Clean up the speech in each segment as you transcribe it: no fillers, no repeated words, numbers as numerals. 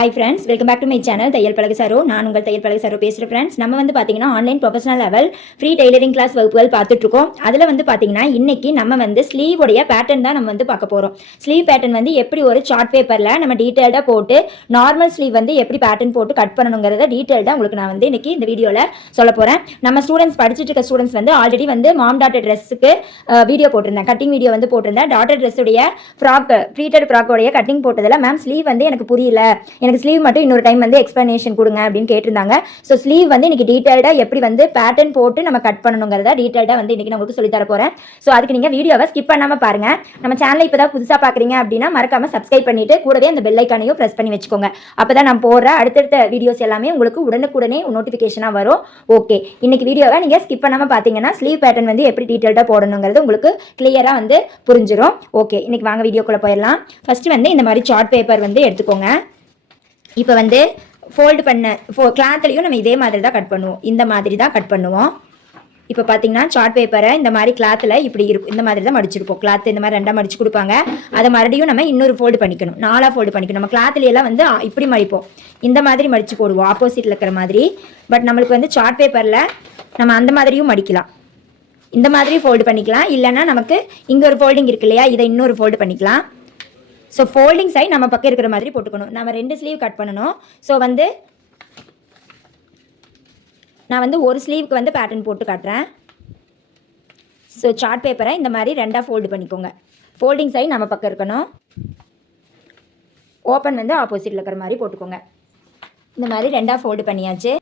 Hi friends, welcome back to my channel தையல் பழகு sorrow. நான் உங்கள் தையல் பழகு சாரோ பேசுகிறேன். ஃப்ரெண்ட்ஸ், நம்ம வந்து பார்த்தீங்கன்னா online professional level free tailoring class வகுப்புகள் பார்த்துட்ருக்கோம். அதில் வந்து பார்த்தீங்கன்னா இன்னைக்கு நம்ம வந்து ஸ்லீவோடைய பேட்டர்ன் தான் நம்ம வந்து பார்க்க போகிறோம். ஸ்லீவ் பேட்டர்ன் வந்து எப்படி ஒரு சார்ட் பேப்பரில் நம்ம டீட்டெயில்டாக போட்டு நார்மல் ஸ்லீவ் வந்து எப்படி பேட்டர்ன் போட்டு கட் பண்ணணுங்கிறத டீட்டெயில்டாக உங்களுக்கு நான் வந்து இன்னைக்கு இந்த வீடியோவில் சொல்ல போகிறேன். நம்ம ஸ்டூடெண்ட்ஸ் படிச்சுட்டு இருக்க ஸ்டூடெண்ட்ஸ் வந்து ஆல்ரெடி வந்து மாம் டாட்டர் ட்ரெஸ்ஸுக்கு வீடியோ போட்டிருந்தேன், கட்டிங் வீடியோ வந்து போட்டிருந்தேன். டாட்டர் ட்ரெஸ்ஸுடைய ஃப்ராக் ப்ளீட்டட் ஃப்ராக்கோடைய கட்டிங் போட்டதில் மேம் ஸ்லீவ் வந்து எனக்கு புரியல, எனக்கு ஸ்லீவ் மட்டும் இன்னொரு டைம் வந்து எக்ஸ்பிளனேஷன் கொடுங்க அப்படின்னு கேட்டிருந்தாங்க. ஸோ ஸ்லீவ் வந்து இன்னைக்கு டீட்டெயில்டாக எப்படி வந்து பேட்டர்ன் போட்டு நம்ம கட் பண்ணணுங்கிறத டீட்டெயில்டாக வந்து இன்னைக்கு நான் உங்களுக்கு சொல்லித்தர போகிறேன். ஸோ அதுக்கு நீங்கள் வீடியோவை ஸ்கிப் பண்ணாமல் பாருங்கள். நம்ம சேனலை இப்போ தான் புதுசாக பார்க்குறீங்க அப்படின்னா மறக்காமல் சப்ஸ்கிரைப் பண்ணிட்டு கூடவே அந்த பெல் ஐக்கானையும் ப்ரெஸ் பண்ணி வச்சுக்கோங்க. அப்போ தான் நான் போடுற அடுத்தடுத்த வீடியோஸ் எல்லாமே உங்களுக்கு உடனுக்குடனே நோட்டிஃபிகேஷனாக வரும். ஓகே, இன்னைக்கு வீடியோவை நீங்கள் ஸ்கிப் பண்ணாமல் பார்த்தீங்கன்னா ஸ்லீவ் பேட்டர்ன் வந்து எப்படி டீட்டெயில்டாக போடணுங்கிறது உங்களுக்கு கிளியராக வந்து புரிஞ்சிடும். ஓகே, இன்னைக்கு வாங்க வீடியோக்குள்ளே போயிடலாம். ஃபஸ்ட்டு வந்து இந்த மாதிரி சார்ட் பேப்பர் வந்து எடுத்துக்கோங்க. இப்போ வந்து ஃபோல்டு பண்ண கிளாத்லையும் நம்ம இதே மாதிரி தான் கட் பண்ணுவோம், இந்த மாதிரி தான் கட் பண்ணுவோம். இப்போ பார்த்தீங்கன்னா சார்ட் பேப்பரை இந்த மாதிரி கிளாத்தில் இப்படி இருக்கும், இந்த மாதிரி தான் மடிச்சிருப்போம். கிளாத் இந்த மாதிரி ரெண்டாக மடிச்சு கொடுப்பாங்க. அதை மறுபடியும் நம்ம இன்னொரு ஃபோல்டு பண்ணிக்கணும், 4 ஃபோல்டு பண்ணிக்கணும். நம்ம கிளாத்லையெல்லாம் வந்து இப்படி மடிப்போம், இந்த மாதிரி மடித்து போடுவோம் ஆப்போசிட்டில் இருக்கிற மாதிரி. பட் நம்மளுக்கு வந்து சார்ட் பேப்பரில் நம்ம அந்த மாதிரியும் மடிக்கலாம், இந்த மாதிரி ஃபோல்டு பண்ணிக்கலாம். இல்லைன்னா நமக்கு இங்கே ஒரு ஃபோல்டிங் இருக்கு இல்லையா, இதை இன்னொரு ஃபோல்டு பண்ணிக்கலாம். ஸோ ஃபோல்டிங் சைட் நம்ம பக்கம் இருக்கிற மாதிரி போட்டுக்கணும். நம்ம 2 ஸ்லீவ் கட் பண்ணணும். ஸோ வந்து நான் வந்து ஒரு ஸ்லீவுக்கு வந்து பேட்டர்ன் போட்டு காட்டுறேன். ஸோ சார்ட் பேப்பரை இந்த மாதிரி 2ஆக ஃபோல்டு பண்ணிக்கோங்க. ஃபோல்டிங் சைட் நம்ம பக்கம் இருக்கணும், ஓப்பன் வந்து ஆப்போசிட்டில் இருக்கிற மாதிரி போட்டுக்கோங்க. இந்த மாதிரி 2ஆக ஃபோல்டு பண்ணியாச்சு.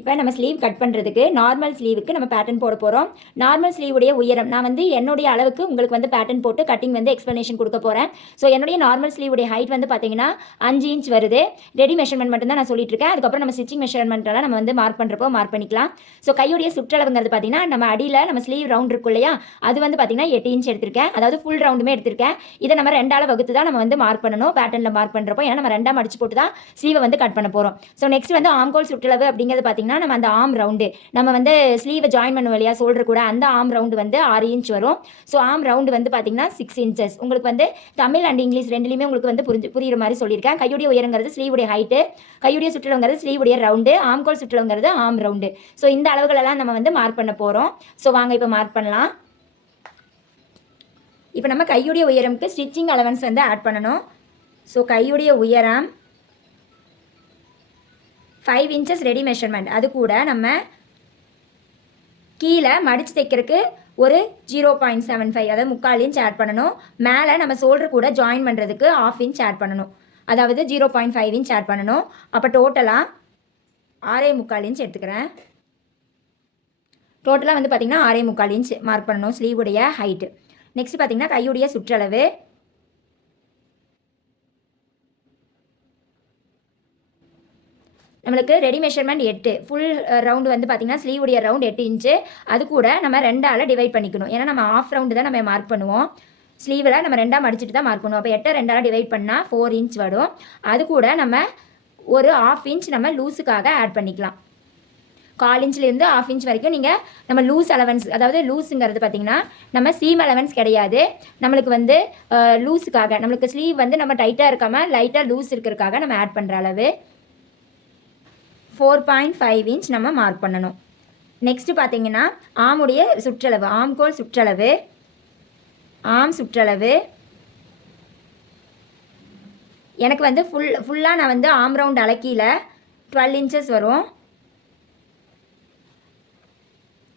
இப்போ நம்ம ஸ்லீவ் கட் பண்ணுறதுக்கு நார்மல் ஸ்லீவுக்கு நம்ம பேட்டர்ன் போட போகிறோம். நார்மல் ஸ்லீவுடைய உயரம் நான் வந்து என்னுடைய அளவுக்கு உங்களுக்கு வந்து பேட்டர்ன் போட்டு கட்டிங் வந்து எக்ஸ்ப்ளனேஷன் கொடுக்க போகிறேன். ஸோ என்னுடைய நார்மல் ஸ்லீவுடைய ஹைட் வந்து பார்த்தீங்கன்னா 5 இன்ச் வருது. ரெடி மெஷர்மெண்ட் மட்டும் தான் நான் சொல்லிட்டு இருக்கேன். அதுக்கப்புறம் நம்ம ஸ்டிச்சிங் மெஷர்மெண்ட்டெல்லாம் நம்ம வந்து மார்க் பண்ணுறப்போ மார்க் பண்ணிக்கலாம். ஸோ கையுடைய சுற்றளவுங்கிறது பார்த்தீங்கன்னா நம்ம அடியில் நம்ம ஸ்லீவ் ரவுண்ட் இருக்கும் இல்லையா, அது வந்து பார்த்தீங்கன்னா 8 இன்ச் எடுத்திருக்கேன். அதாவது ஃபுல் ரவுண்டுமே எடுத்திருக்கேன். இதை நம்ம 2ஆல் வகுத்து தான் நம்ம வந்து மார்க் பண்ணணும் பேட்டர்னில் மார்க் பண்ணுறப்போ. ஏன்னா நம்ம 2ஆக மடிச்சு போட்டு தான் ஸ்லீவை வந்து கட் பண்ண போகிறோம். ஸோ நெக்ஸ்ட் வந்து ஆம்கோல் சுற்றளவு அப்படிங்கிறது பார்த்தீங்கன்னா நம்ம அந்த ஆம் ரவுண்டு நம்ம வந்து ஸ்லீவை ஜாயின் பண்ணுவோம் இல்லையா, ஷோல்டர் கூட, அந்த ஆம் ரவுண்டு வந்து 6 இன்ச் வரும். ஸோ ஆம் ரவுண்டு வந்து பார்த்தீங்கன்னா 6 இன்ச்சஸ். உங்களுக்கு வந்து தமிழ் அண்ட் இங்கிலீஷ் ரெண்டுலையுமே உங்களுக்கு வந்து புரியுற மாதிரி சொல்லியிருக்கேன். கையுடைய உயரங்கிறது ஸ்லீவுடைய ஹைட்டு, கையுடைய சுற்றளவுங்கிறது ஸ்லீவுடைய ரவுண்டு, ஆம்கோல் சுற்றளவுங்கிறது ஆம் ரவுண்டு. ஸோ இந்த அளவுகளெல்லாம் நம்ம வந்து மார்க் பண்ண போகிறோம். ஸோ வாங்க இப்போ மார்க் பண்ணலாம். இப்போ நம்ம கையுடைய உயரமுக்கு ஸ்டிச்சிங் அலவன்ஸ் வந்து ஆட் பண்ணணும். ஸோ கையுடைய உயரம் 5 இன்ச்சஸ் ரெடி மெஷர்மெண்ட். அது கூட நம்ம கீழே மடித்து தைக்கிறதுக்கு ஒரு 0.75 அதாவது 3/4 இன்ச் ஆட் பண்ணணும். மேலே நம்ம ஷோல்டர் கூட ஜாயின் பண்ணுறதுக்கு 1/2 இன்ச் ஆட் பண்ணணும், அதாவது 0.5 இன்ச் ஆட் பண்ணணும். அப்போ டோட்டலாக 6.25 இன்ச் எடுத்துக்கிறேன். டோட்டலாக வந்து பார்த்திங்கன்னா 6.25 இன்ச் மார்க் பண்ணணும் ஸ்லீவுடைய ஹைட்டு. நெக்ஸ்ட் பார்த்திங்கன்னா கையுடைய சுற்றளவு நம்மளுக்கு ரெடி மெஷர்மெண்ட் 8, ஃபுல் ரவுண்டு வந்து பார்த்திங்கன்னா ஸ்லீவுடைய ரவுண்ட் 8 இன்ச்சு. அது கூட நம்ம 2ஆல் டிவைட் பண்ணிக்கணும். ஏன்னா நம்ம ஆஃப் ரவுண்டு தான் நம்ம மார்க் பண்ணுவோம். ஸ்லீவில் நம்ம 2ஆக மடிச்சுட்டு தான் மார்க் பண்ணுவோம். அப்போ 8 2ஆல் டிவைட் பண்ணால் 4 இன்ச் வரும். அது கூட நம்ம ஒரு 1/2 இன்ச் நம்ம லூஸுக்காக ஆட் பண்ணிக்கலாம். 1/4 இன்ச்லேருந்து 1/2 இன்ச் வரைக்கும் நீங்கள் நம்ம லூஸ் அலவன்ஸ், அதாவது லூஸுங்கிறது பார்த்திங்கன்னா நம்ம சீம் அலவன்ஸ் கிடையாது. நம்மளுக்கு வந்து லூஸுக்காக, நம்மளுக்கு ஸ்லீவ் வந்து நம்ம டைட்டாக இருக்காமல் லைட்டாக லூஸ் இருக்கிறதுக்காக நம்ம ஆட் பண்ணுற அளவு 4.5 இன்ச் நம்ம மார்க் பண்ணணும். நெக்ஸ்ட்டு பார்த்தீங்கன்னா ஆமுடைய சுற்றளவு, ஆம்கோல் சுற்றளவு, ஆம் சுற்றளவு எனக்கு வந்து ஃபுல்லாக நான் வந்து ஆம் ரவுண்ட் அளக்கியில் 12 இன்ச்சஸ் வரும்.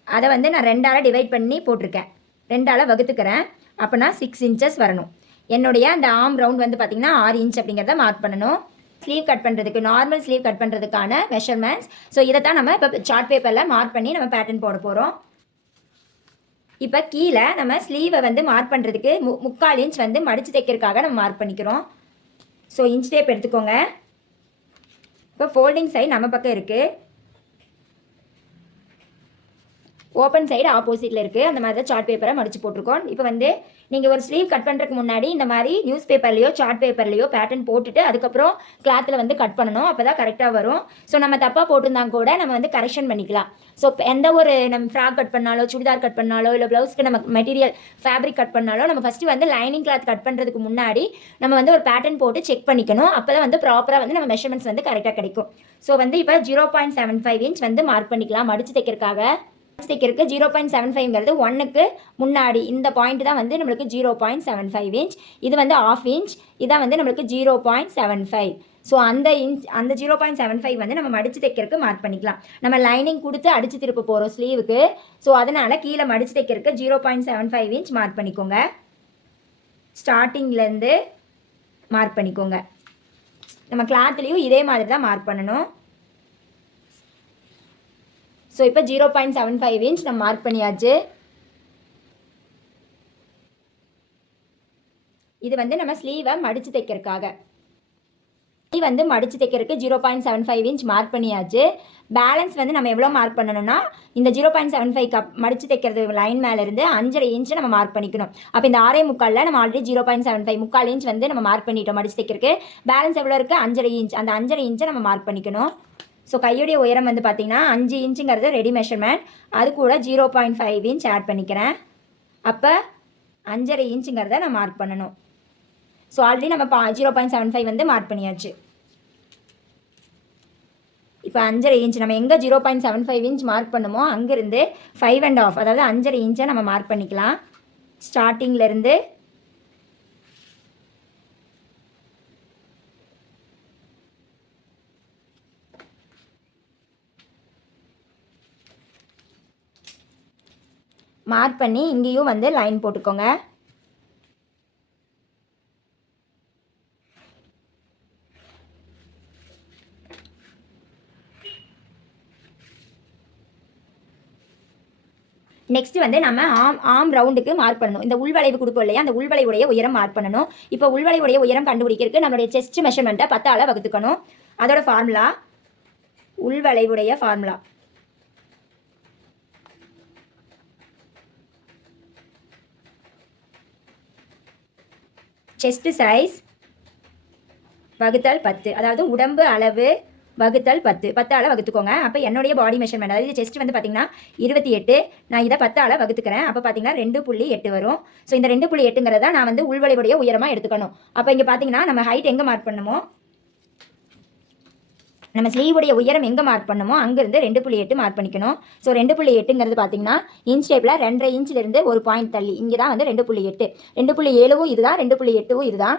அதை வந்து நான் 2ஆல் டிவைட் பண்ணி போட்டிருக்கேன், 2ஆல் வகுத்துக்கிறேன். அப்போனா 6 இன்ச்சஸ் வரணும். என்னுடைய அந்த ஆம் ரவுண்ட் வந்து பார்த்திங்கன்னா 6 இன்ச் அப்படிங்கிறத மார்க் பண்ணணும். ஸ்லீவ் கட் பண்ணுறதுக்கு, நார்மல் ஸ்லீவ் கட் பண்ணுறதுக்கான மெஷர்மெண்ட்ஸ். ஸோ இதை தான் நம்ம இப்போ சார்ட் பேப்பரில் மார்க் பண்ணி நம்ம பேட்டர்ன் போட போகிறோம். இப்போ கீழே நம்ம ஸ்லீவை வந்து மார்க் பண்ணுறதுக்கு 3/4 இன்ச் வந்து மடித்து தைக்கிறதுக்காக நம்ம மார்க் பண்ணிக்கிறோம். ஸோ இன்ச் டேப் எடுத்துக்கோங்க. இப்போ ஃபோல்டிங் சைட் நம்ம பக்கம் இருக்குது. ஓப்பன் சைடு ஆப்போசிட்டில் இருக்குது. அந்த மாதிரி தான் சார்ட் பேப்பரை மடித்து போட்டிருக்கோம். இப்போ வந்து நீங்கள் ஒரு ஸ்லீவ் கட் பண்ணுறதுக்கு முன்னாடி இந்த மாதிரி நியூஸ் பேப்பர்லையோ சார்ட் பேப்பர்லையோ பேட்டர்ன் போட்டுட்டு அதுக்கப்புறம் கிளாத்தில் வந்து கட் பண்ணணும். அப்போ தான் கரெக்டாக வரும். ஸோ நம்ம தப்பாக போட்டிருந்தாங்க கூட நம்ம வந்து கரெக்ஷன் பண்ணிக்கலாம். ஸோ எந்த ஒரு நம்ம ஃப்ராக் கட் பண்ணாலோ சுடிதார் கட் பண்ணாலோ இல்லை ப்ளவுஸ்க்கு நம்ம மெட்டீரியல் ஃபேப்ரிக் கட் பண்ணாலோ நம்ம ஃபஸ்ட்டு வந்து லைனிங் கிளாத் கட் பண்ணுறதுக்கு முன்னாடி நம்ம வந்து ஒரு பேட்டர்ன் போட்டு செக் பண்ணிக்கணும். அப்போ தான் வந்து ப்ராப்பராக வந்து நம்ம மெஷர்மெண்ட்ஸ் வந்து கரெக்டாக கிடைக்கும். ஸோ வந்து இப்போ 0.75 இன்ச் வந்து மார்க் பண்ணிக்கலாம். மடித்து தைக்கிறதுக்காக தைக்கிறதுக்கு 0.75ங்கிறது 1க்கு முன்னாடி இந்த பாயிண்ட் தான் வந்து நம்மளுக்கு 0.75 இன்ச். இது வந்து 1/2 இன்ச். இதான் வந்து நம்மளுக்கு 0.75. ஸோ அந்த 0.75 வந்து நம்ம மடித்து தைக்கிறதுக்கு மார்க் பண்ணிக்கலாம். நம்ம லைனிங் கொடுத்து அடித்து திருப்ப போகிறோம் ஸ்லீவுக்கு. ஸோ அதனால் கீழே மடித்து தைக்கிறதுக்கு 0.75 இன்ச் மார்க் பண்ணிக்கோங்க. ஸ்டார்டிங்லேருந்து மார்க் பண்ணிக்கோங்க. நம்ம கிளாத்லேயும் இதே மாதிரி தான் மார்க் பண்ணணும். ஸோ இப்போ 0.75 இன்ச் நம்ம மார்க் பண்ணியாச்சு. இது வந்து நம்ம ஸ்லீவை மடித்து தைக்கிறதுக்காக. ஸ்லீவ் வந்து மடித்து தைக்கிறதுக்கு 0.75 இன்ச் மார்க் பண்ணியாச்சு. பேலன்ஸ் வந்து நம்ம எவ்வளோ மார்க் பண்ணணும்னா இந்த 0.75 மடித்து தைக்கிறது லைன் மேலேருந்து 5.5 இன்ச்சு நம்ம மார்க் பண்ணிக்கணும். அப்போ இந்த 6.25 நம்ம ஆல்ரெடி 0.75 3/4 இன்ச் வந்து நம்ம மார்க் பண்ணிட்டோம் மடித்து தைக்கிறதுக்கு. பேலன்ஸ் எவ்வளோ இருக்குது 5.5 இன்ச். அந்த 5.5 இன்ச்சை நம்ம மார்க் பண்ணிக்கணும். ஸோ கையுடைய உயரம் வந்து பார்த்திங்கன்னா 5 இன்ச்சுங்கிறது ரெடி மெஷர்மெண்ட். அது கூட 0.5 இன்ச் ஆட் பண்ணிக்கிறேன். அப்போ 5.5 இன்ச்சுங்கிறத நான் மார்க் பண்ணணும். ஸோ ஆல்ரெடி நம்ம 0.75 வந்து மார்க் பண்ணியாச்சு. இப்போ 5.5 இன்ச் நம்ம எங்கே 0.75 இன்ச் மார்க் பண்ணுமோ அங்கேருந்து 5.5 அதாவது 5.5 இன்ச்சை நம்ம மார்க் பண்ணிக்கலாம். ஸ்டார்டிங்லேருந்து மார்க் பண்ணி இங்கேயும் வந்து லைன் போட்டுக்கோங்க. நெக்ஸ்ட் வந்து நம்ம ஆம் ரவுண்டுக்கு மார்க் பண்ணணும். இந்த உள்வளைவு கொடுப்போம் இல்லையா, அந்த உள்வளைவுடைய உயரம் மார்க் பண்ணணும். இப்போ உள்வளைவுடைய உயரம் கண்டுபிடிக்கிறதுக்கு நம்மளுடைய செஸ்ட் மெஷர்மெண்ட்டை 10ஆல் வகுத்துக்கணும். அதோட ஃபார்முலா உள்வளைவுடைய ஃபார்முலா செஸ்ட் சைஸ் வகுத்தல் 10, அதாவது உடம்பு அளவு வகுத்தல் 10. 10ஆல் வகுத்துக்கோங்க. அப்போ என்னுடைய பாடி மெஷர்மெண்ட் அதாவது செஸ்ட் வந்து பார்த்திங்கன்னா 28. நான் இதை 10ஆல் வகுத்துக்கிறேன். அப்போ பார்த்திங்கன்னா 2.8 வரும். ஸோ இந்த 2.8ங்கிறத நான் வந்து உள்வளைவுடைய உயரமாக எடுத்துக்கணும். அப்போ இங்கே பார்த்திங்கன்னா நம்ம ஹைட் எங்கே மார்க் பண்ணணுமோ, நம்ம ஸ்லீவுடைய உயரம் எங்கே மார்க் பண்ணணுமோ அங்கேருந்து 2.8 மார்க் பண்ணிக்கணும். ஸோ 2.8ங்கிறது பார்த்திங்கன்னா இன்ச் ஷேப்பில் 2.5 இன்ச்சிலிருந்து ஒரு பாயிண்ட் தள்ளி இங்கே தான் வந்து 2.8. 2.7வும் இதுதான், 2.8வும் இதுதான்.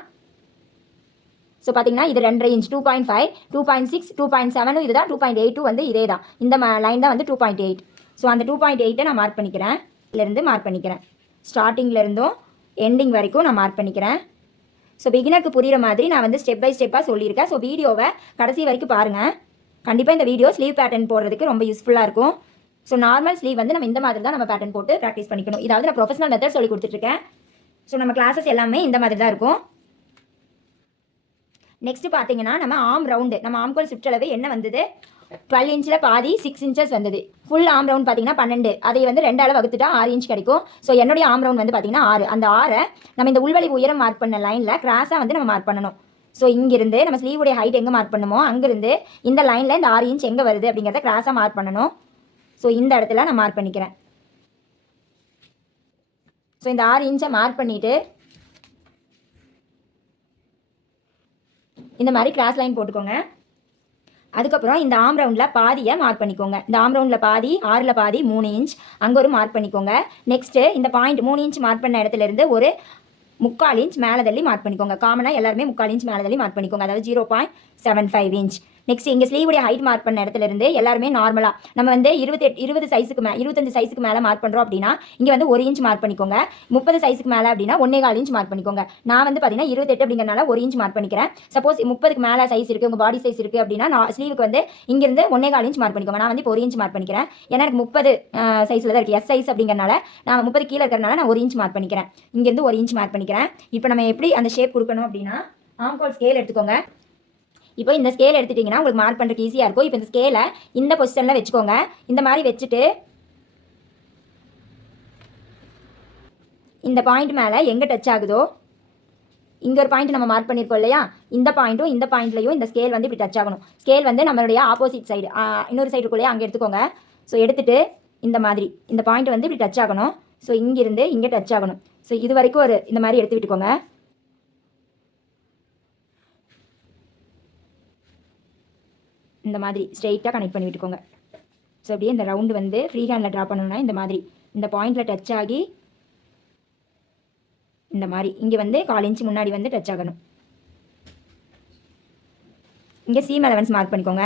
ஸோ பார்த்தீங்கன்னா இது 2.5 இன்ச், 2.5, 2.6, 2.7 இதுதான், 2.8 வந்து இதே தான். இந்த லைன் தான் வந்து 2.8. ஸோ அந்த 2.8 நான் மார்க் பண்ணிக்கிறேன். இதிலேருந்து மார்க் பண்ணிக்கிறேன். ஸ்டார்டிங்லேருந்தும் எண்டிங் வரைக்கும் நான் மார்க் பண்ணிக்கிறேன். ஸோ பிகினருக்கு புரிகிற மாதிரி நான் வந்து ஸ்டெப் பை ஸ்டெப்பாக சொல்லியிருக்கேன். ஸோ வீடியோவை கடைசி வரைக்கும் பாருங்கள். கண்டிப்பாக இந்த வீடியோ ஸ்லீவ் பேட்டர்ன் போடுறதுக்கு ரொம்ப யூஸ்ஃபுல்லாக இருக்கும். ஸோ நார்மல் ஸ்லீவ் வந்து நம்ம இந்த மாதிரி தான் நம்ம பேட்டர்ன் போட்டு ப்ராக்டிஸ் பண்ணிக்கணும். இதாவது நான் ப்ரொஃபஷனல் மெத்தட் சொல்லி கொடுத்துட்ருக்கேன். ஸோ நம்ம கிளாஸஸ் எல்லாமே இந்த மாதிரி தான் இருக்கும். நெக்ஸ்ட் பார்த்தீங்கன்னா நம்ம ஆம் ரவுண்டு, நம்ம ஆம்கோல் சுற்றளவு என்ன வந்தது, 12 இன்ச்சில் பாதி 6 இன்ச்சஸ் வந்தது. ஃபுல் ஆம் ரவுண்ட் பார்த்தீங்கன்னா 12, அதை வந்து 2ஆல் வகுத்துட்டா 6 இன்ச் கிடைக்கும். ஸோ என்னுடைய ஆம் ரவுண்ட் வந்து பார்த்தீங்கன்னா 6. அந்த 6 நம்ம இந்த உள்வளைவு உயரம் மார்க் பண்ண லைனில் கிராஸாக வந்து நம்ம மார்க் பண்ணணும். ஸோ இங்கிருந்து நம்ம ஸ்லீவுடைய ஹைட் எங்கே மார்க் பண்ணுமோ அங்கேருந்து இந்த லைனில் இந்த 6 இன்ச் எங்கே வருது அப்படிங்கிறத கிராஸாக மார்க் பண்ணணும். ஸோ இந்த இடத்துல நான் மார்க் பண்ணிக்கிறேன். ஸோ இந்த 6 இன்ச்சை மார்க் பண்ணிவிட்டு இந்த மாதிரி கிராஸ் லைன் போட்டுக்கோங்க. அதுக்கப்புறம் இந்த ஆம் ரவுண்டில் பாதியை மார்க் பண்ணிக்கோங்க. இந்த ஆம் ரவுண்டில் பாதி, 6ல் பாதி 3 இன்ச் அங்கே ஒரு மார்க் பண்ணிக்கோங்க. நெக்ஸ்ட்டு இந்த பாயிண்ட் 3 இன்ச் மார்க் பண்ண இடத்துலேருந்து ஒரு 3/4 இன்ச் மேலே தள்ளி மார்க் பண்ணிக்கோங்க. காமனாக எல்லாருமே 3/4 இன்ச் மேலே தள்ளி மார்க் பண்ணிக்கோங்க. அதாவது 0.75 இன்ச். நெக்ஸ்ட் இங்கே ஸ்லீவுடைய ஹைட் மார்க் பண்ண இடத்துலேருந்து எல்லாருமே நார்மலாக நம்ம வந்து 20 சைஸுக்கு 25 சைஸுக்கு மேலே மார்க் பண்ணுறோம் அப்படின்னா இங்கே வந்து 1 இன்ச் மார்க் பண்ணிக்கோங்க. 30 சைஸுக்கு மேலே அப்படின்னா 1.25 இன்ச் மார்க் பண்ணிக்கோங்க. நான் வந்து பார்த்தீங்கன்னா 28 அப்படிங்கிறனால 1 இன்ச் மார்க் பண்ணிக்கிறேன். சப்போஸ் 30க்கு மேலே சைஸ் இருக்குது, உங்கள் பாடி சைஸ் இருக்குது அப்படின்னா நான் ஸ்லீவுக்கு வந்து இங்கேருந்து 1.25 இன்ச் மார்க் பண்ணிக்கோங்க. நான் வந்து இப்போ 1 இன்ச் மார்க் பண்ணிக்கிறேன். ஏன்னா எனக்கு 30 சைஸில் தான் இருக்குது, எஸ் சைஸ் அப்படிங்கிறனால நான் 30 கீழே இருக்கிறனால நான் 1 இன்ச் மார்க் பண்ணிக்கிறேன். இங்கேருந்து 1 இன்ச் மார்க் பண்ணிக்கிறேன். இப்போ நம்ம எப்படி அந்த ஷேப் கொடுக்கணும் அப்படின்னா ஆம்கோல் ஸ்கேல் எடுத்துக்கோங்க. இப்போ இந்த ஸ்கேல் எடுத்துட்டிங்கன்னா உங்களுக்கு மார்க் பண்ணுறதுக்கு ஈஸியாக இருக்கும். இப்போ இந்த ஸ்கேலை இந்த பொசிஷனில் வச்சுக்கோங்க. இந்த மாதிரி வச்சுட்டு இந்த பாயிண்ட் மேலே எங்கே டச் ஆகுதோ, இங்கே ஒரு பாயிண்ட் நம்ம மார்க் பண்ணியிருக்கோம் இல்லையா, இந்த பாயிண்ட்டும் இந்த பாயிண்ட்லையும் இந்த ஸ்கேல் வந்து இப்படி டச் ஆகணும். ஸ்கேல் வந்து நம்மளுடைய ஆப்போசிட் சைடு, இன்னொரு சைடு இருக்கும் இல்லையா, அங்கே எடுத்துக்கோங்க. ஸோ எடுத்துகிட்டு இந்த மாதிரி இந்த பாயிண்ட் வந்து இப்படி டச் ஆகணும். ஸோ இங்கிருந்து இங்கே டச் ஆகணும். ஸோ இது வரைக்கும் ஒரு இந்த மாதிரி எடுத்து விட்டுக்கோங்க. இந்த மாதிரி ஸ்ட்ரெயிட்டாக கனெக்ட் பண்ணி விட்டுக்கோங்க. ஸோ அப்படியே இந்த ரவுண்டு வந்து ஃப்ரீ ஹேண்டில் ட்ரா பண்ணணும்னா இந்த மாதிரி இந்த பாயிண்டில் டச் ஆகி இந்த மாதிரி இங்கே வந்து 1/4 இன்ச் முன்னாடி வந்து டச் ஆகணும். இங்கே சீம் அலவன்ஸ் மார்க் பண்ணிக்கோங்க.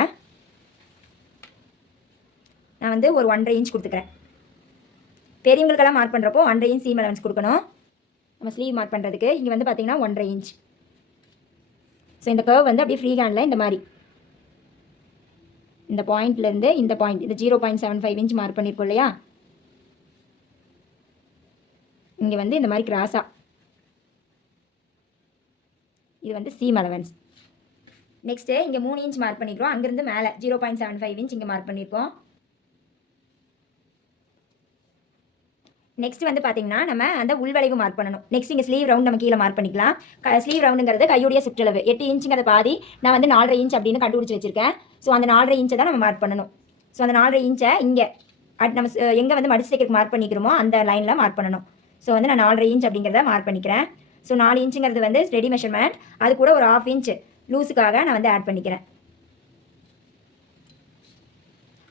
நான் வந்து ஒரு 1.5 இன்ச் கொடுத்துக்கிறேன். பெரியவங்களுக்கெல்லாம் மார்க் பண்ணுறப்போ 1.5 இன்ச் சீம் அலவன்ஸ் கொடுக்கணும். நம்ம ஸ்லீவ் மார்க் பண்ணுறதுக்கு இங்கே வந்து பார்த்திங்கன்னா 1.5 இன்ச். ஸோ இந்த கர்வ் வந்து அப்படியே ஃப்ரீ ஹேண்டில் இந்த மாதிரி இந்த பாயிண்ட்லேருந்து இந்த பாயிண்ட் இது 0.75 இன்ச் மார்க் பண்ணியிருக்கோம் இல்லையா, இங்கே வந்து இந்த மாதிரி கிராஸாக இது வந்து சீம் அலவன்ஸ். நெக்ஸ்ட்டு இங்கே 3 இன்ச் மார்க் பண்ணியிருக்கோம். அங்கேருந்து மேலே 0.75 இன்ச் இங்கே மார்க் பண்ணியிருக்கோம். நெக்ஸ்ட் வந்து பார்த்தீங்கன்னா நம்ம அந்த உள்வளைவு மார்க் பண்ணணும். நெக்ஸ்ட் இங்கே ஸ்லீவ் ரவுண்ட் நம்ம கீழே மார்க் பண்ணிக்கலாம். ஸ்லீவ் ரவுண்டுங்கிறது கையுடைய சுற்றளவு 8 இன்ச்சுங்கிறத பாதி நான் வந்து 4.5 இன்ச் அப்படின்னு கண்டுபிடிச்சி வச்சிருக்கேன். ஸோ அந்த 4.5 இன்ச்சை தான் நம்ம மார்க் பண்ணணும். ஸோ அந்த 4.5 இன்ச்சை இங்கே நம்ம எங்கே வந்து மடிச்சு தைக்கிறதுக்கு மார்க் பண்ணிக்கிறோமோ அந்த லைனில் மார்க் பண்ணணும். ஸோ வந்து நான் 4.5 இன்ச் அப்படிங்கிறத மார்க் பண்ணிக்கிறேன். ஸோ 4 இன்ச்சுங்கிறது வந்து ரெடி மெஷர்மெண்ட். அது கூட ஒரு 1/2 இன்ச் லூஸுக்காக நான் வந்து ஆட் பண்ணிக்கிறேன்.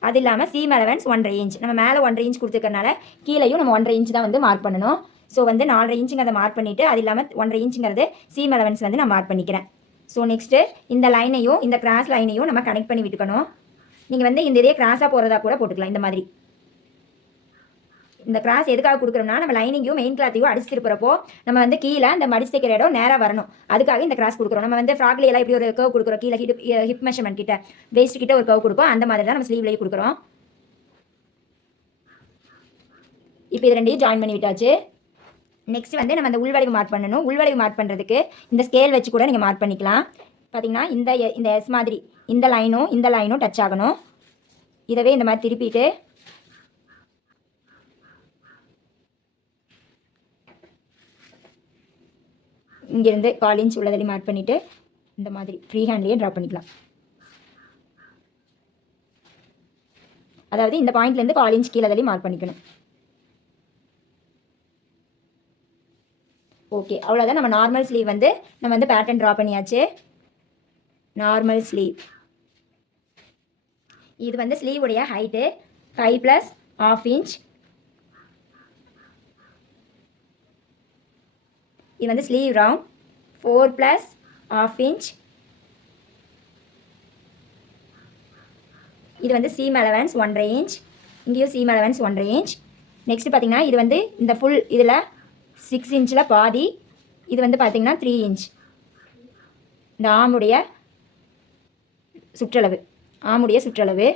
அது இல்லாமல் சீம் அலவன்ஸ் 1.5 இன்ச். நம்ம மேலே 1.5 இன்ச் கொடுத்துருக்கறனால கீழேயும் நம்ம 1.5 இன்ச் தான் வந்து மார்க் பண்ணணும். ஸோ வந்து 4.5 இன்ச்சுங்கிறத மார்க் பண்ணிவிட்டு அது இல்லாமல் 1.5 இன்ச்சுங்கிறது சீம் அலவன்ஸ் வந்து நான் மார்க் பண்ணிக்கிறேன். ஸோ நெக்ஸ்ட்டு இந்த லைனையும் இந்த கிராஸ் லைனையும் நம்ம கனெக்ட் பண்ணி விட்டுக்கணும். நீங்கள் வந்து இந்த இதே கிராஸாக போகிறதா கூட போட்டுக்கலாம். இந்த மாதிரி இந்த கிராஸ் எதுக்காக கொடுக்குறோம்னா நம்ம லைனிங்கையும் மெயின் கிளாத்தையும் அடிச்சு திருப்புறப்போ நம்ம வந்து கீழே இந்த மடிச்சு தைக்கிற இடம் நேராக வரணும். அதுக்காக இந்த கிராஸ் கொடுக்குறோம். நம்ம வந்து ஃப்ராக்ல எல்லாம் இப்படி ஒரு கர்வ் கொடுக்குறோம். கீழே ஹிப் மெஷர்மெண்ட் கிட்ட வேஸ்ட் கிட்ட ஒரு கர்வ் கொடுப்போம். அந்த மாதிரி தான் நம்ம ஸ்லீவ்லேயே கொடுக்குறோம். இப்போ இது ரெண்டையும் ஜாயின் பண்ணி விட்டாச்சு. நெக்ஸ்ட் வந்து நம்ம அந்த உள்வளைவு மார்க் பண்ணணும். உள்வளைவு மார்க் பண்ணுறதுக்கு இந்த ஸ்கேல் வச்சு கூட நீங்கள் மார்க் பண்ணிக்கலாம். பார்த்தீங்கன்னா இந்த எஸ் மாதிரி இந்த லைனும் டச் ஆகணும். இதவே இந்த மாதிரி திருப்பிட்டு இங்கேருந்து 1/4 இன்ச் உள்ளதடி மார்க் பண்ணிவிட்டு இந்த மாதிரி ஃப்ரீ ஹேண்ட்லேயே ட்ரா பண்ணிக்கலாம். அதாவது இந்த பாயிண்ட்லேருந்து 1/4 இன்ச் கீழே தள்ளி மார்க் பண்ணிக்கணும். ஓகே, அவ்வளோதான். நம்ம நார்மல் ஸ்லீவ் வந்து நம்ம வந்து பேட்டர்ன் ட்ரா பண்ணியாச்சு. நார்மல் ஸ்லீவ் இது வந்து ஸ்லீவுடைய ஹைட்டு 5 + 1/2 இன்ச். இது வந்து ஸ்லீவ் ரவுண்ட் 4 + 1/2 இன்ச். இது வந்து சீம் அலவன்ஸ் 1.5 இன்ச். இங்கேயும் சீம் அலவன்ஸ் 1.5 இன்ச். நெக்ஸ்ட் பார்த்தீங்கன்னா இது வந்து இந்த ஃபுல் இதில் 6 இன்ச்சில் பாதி. இது வந்து பார்த்தீங்கன்னா 3 இன்ச். இந்த ஆமுடைய சுற்றளவு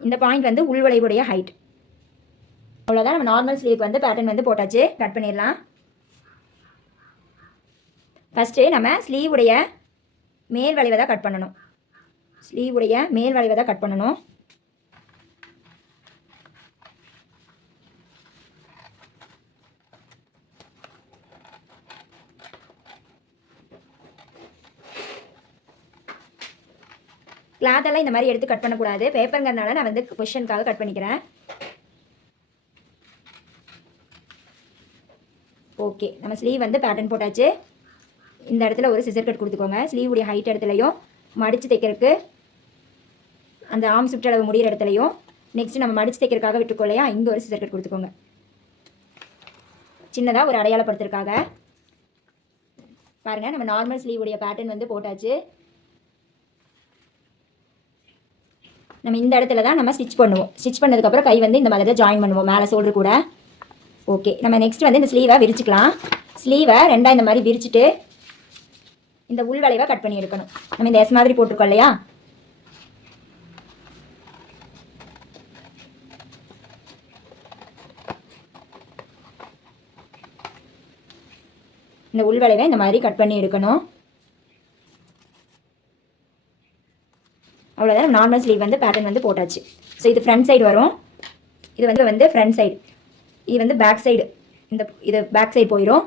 இந்த பாயிண்ட் வந்து உள்வளைவுடைய ஹைட். அவ்வளோதான். நம்ம நார்மல் ஸ்லீவுக்கு வந்து பேட்டர்ன் வந்து போட்டாச்சு. கட் பண்ணிடலாம். ஃபஸ்ட்டு நம்ம ஸ்லீவுடைய மேல் வளைவை தான் கட் பண்ணணும். கிளாத்தெல்லாம் இந்த மாதிரி எடுத்து கட் பண்ணக்கூடாது. பேப்பருங்கிறதுனால நான் வந்து கொஷனுக்காக கட் பண்ணிக்கிறேன். ஓகே, நம்ம ஸ்லீவ் வந்து பேட்டர்ன் போட்டாச்சு. இந்த இடத்துல ஒரு சிசர் கட் கொடுத்துக்கோங்க. ஸ்லீவுடைய ஹைட் இடத்துலையும் மடித்து தைக்கிறதுக்கு அந்த ஆம் சுற்றளவு முடிகிற இடத்துலையும் நெக்ஸ்ட் நம்ம மடித்து தைக்கிறதுக்காக விட்டுருக்கோம் இல்லையா, இங்கே ஒரு சிசர் கட் கொடுத்துக்கோங்க. சின்னதாக ஒரு அடையாளப்படுத்துறதுக்காக. பாருங்கள், நம்ம நார்மல் ஸ்லீவுடைய பேட்டர்ன் வந்து போட்டாச்சு. நம்ம இந்த இடத்துல தான் நம்ம ஸ்டிச் பண்ணுவோம். ஸ்டிச் பண்ணதுக்கப்புறம் கை வந்து இந்த மாதிரி தான் ஜாயின் பண்ணுவோம் மேலே ஷோல்டர் கூட. ஓகே, நம்ம நெக்ஸ்ட் வந்து இந்த ஸ்லீவை விரிச்சிக்கலாம். ஸ்லீவை ரெண்டாக இந்த மாதிரி விரிச்சிட்டு இந்த உள்வளைவை கட் பண்ணி எடுக்கணும். நம்ம இந்த எஸ் மாதிரி போட்டிருக்கோம் இல்லையா, இந்த உள்வளைவை இந்த மாதிரி கட் பண்ணி எடுக்கணும். அவ்வளோதான். நார்மல் ஸ்லீவ் வந்து பேட்டர்ன் வந்து போட்டாச்சு. ஸோ இது ஃப்ரண்ட் சைடு வரும். இது வந்து ஃப்ரண்ட் சைடு, இது வந்து பேக் சைடு. இது பேக் சைடு போயிடும்.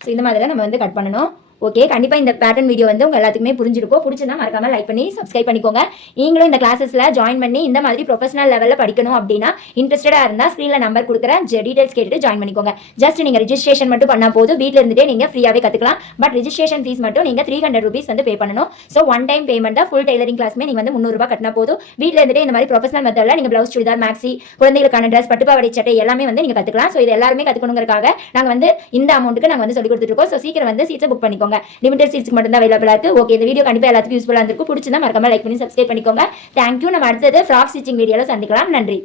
ஸோ இந்த மாதிரி தான் நம்ம வந்து கட் பண்ணணும். ஓகே, கண்டிப்பாக இந்த பேட்டர்ன் வீடியோ வந்து உங்கள் எல்லாத்துக்குமே புரிஞ்சிருக்கும். பிடிச்சிருந்தா மறக்காம லைக் பண்ணி சப்ஸ்கிரைப் பண்ணிக்கோங்க. நீங்களும் இந்த கிளாஸஸில் ஜாயின் பண்ணி இந்த மாதிரி ப்ரொஃபஷனல் லெவலில் படிக்கணும் அப்படின்னா இன்ட்ரெஸ்டடாக இருந்தால் ஸ்க்ரீனில் நம்பர் கொடுக்குறேன், டீடைல்ஸ் கேட்டுட்டு ஜாயின் பண்ணிக்கோங்க. ஜஸ்ட் நீங்கள் ரிஜிஸ்ட்ரேஷன் மட்டும் பண்ணால் போதும், வீட்டில் இருந்துட்டே நீங்கள் ஃப்ரீயாகவே கற்றுக்கலாம். பட் ரிஜிஸ்ட்ரேஷன் ஃபீஸ் மட்டும் நீங்கள் 300 rupees வந்து பே பண்ணணும். ஸோ ஒன் டைம் பேமெண்ட் தான். ஃபுல் டெய்லரிங் கிளாஸ்மே நீங்கள் வந்து 300 ரூபாய் கட்டினா போதும். வீட்டில் இருந்துட்டே இந்த மாதிரி ப்ரொஃபஷனல் மெத்தடில் நீங்கள் ப்ளவுஸ், சுடிதார், மேக்ஸி, குழந்தைகளுக்கான ட்ரெஸ், பட்டுப்பாவடை சட்டை எல்லாமே வந்து நீங்கள் கற்றுக்கலாம். ஸோ இது எல்லாருமே கற்றுக்கணுங்கிறதுக்காக நாங்கள் வந்து இந்த அமௌண்ட்டுக்கு நாங்கள் வந்து சொல்லி கொடுத்துருக்கோம். ஸோ சீக்கிரம் வந்து சீட்ஸை புக் பண்ணிக்கோங்க. லிமிடெட் சீட்ஸ் மட்டும் தான் அவைலபிளா இருக்கு. ஓகே, இந்த வீடியோ கண்டிப்பா எல்லாத்துக்கும் யூஸ்ஃபுல்லா இருந்திருக்கும். பிடிச்சிருந்தா மறக்காம லைக் பண்ணி சப்ஸ்கிரைப் பண்ணிக்கோங்க. தேங்க்யூ. நம்ம அடுத்தது ஃப்ராக் ஸ்டிச்சிங் வீடியோல சந்திக்கலாம். நன்றி.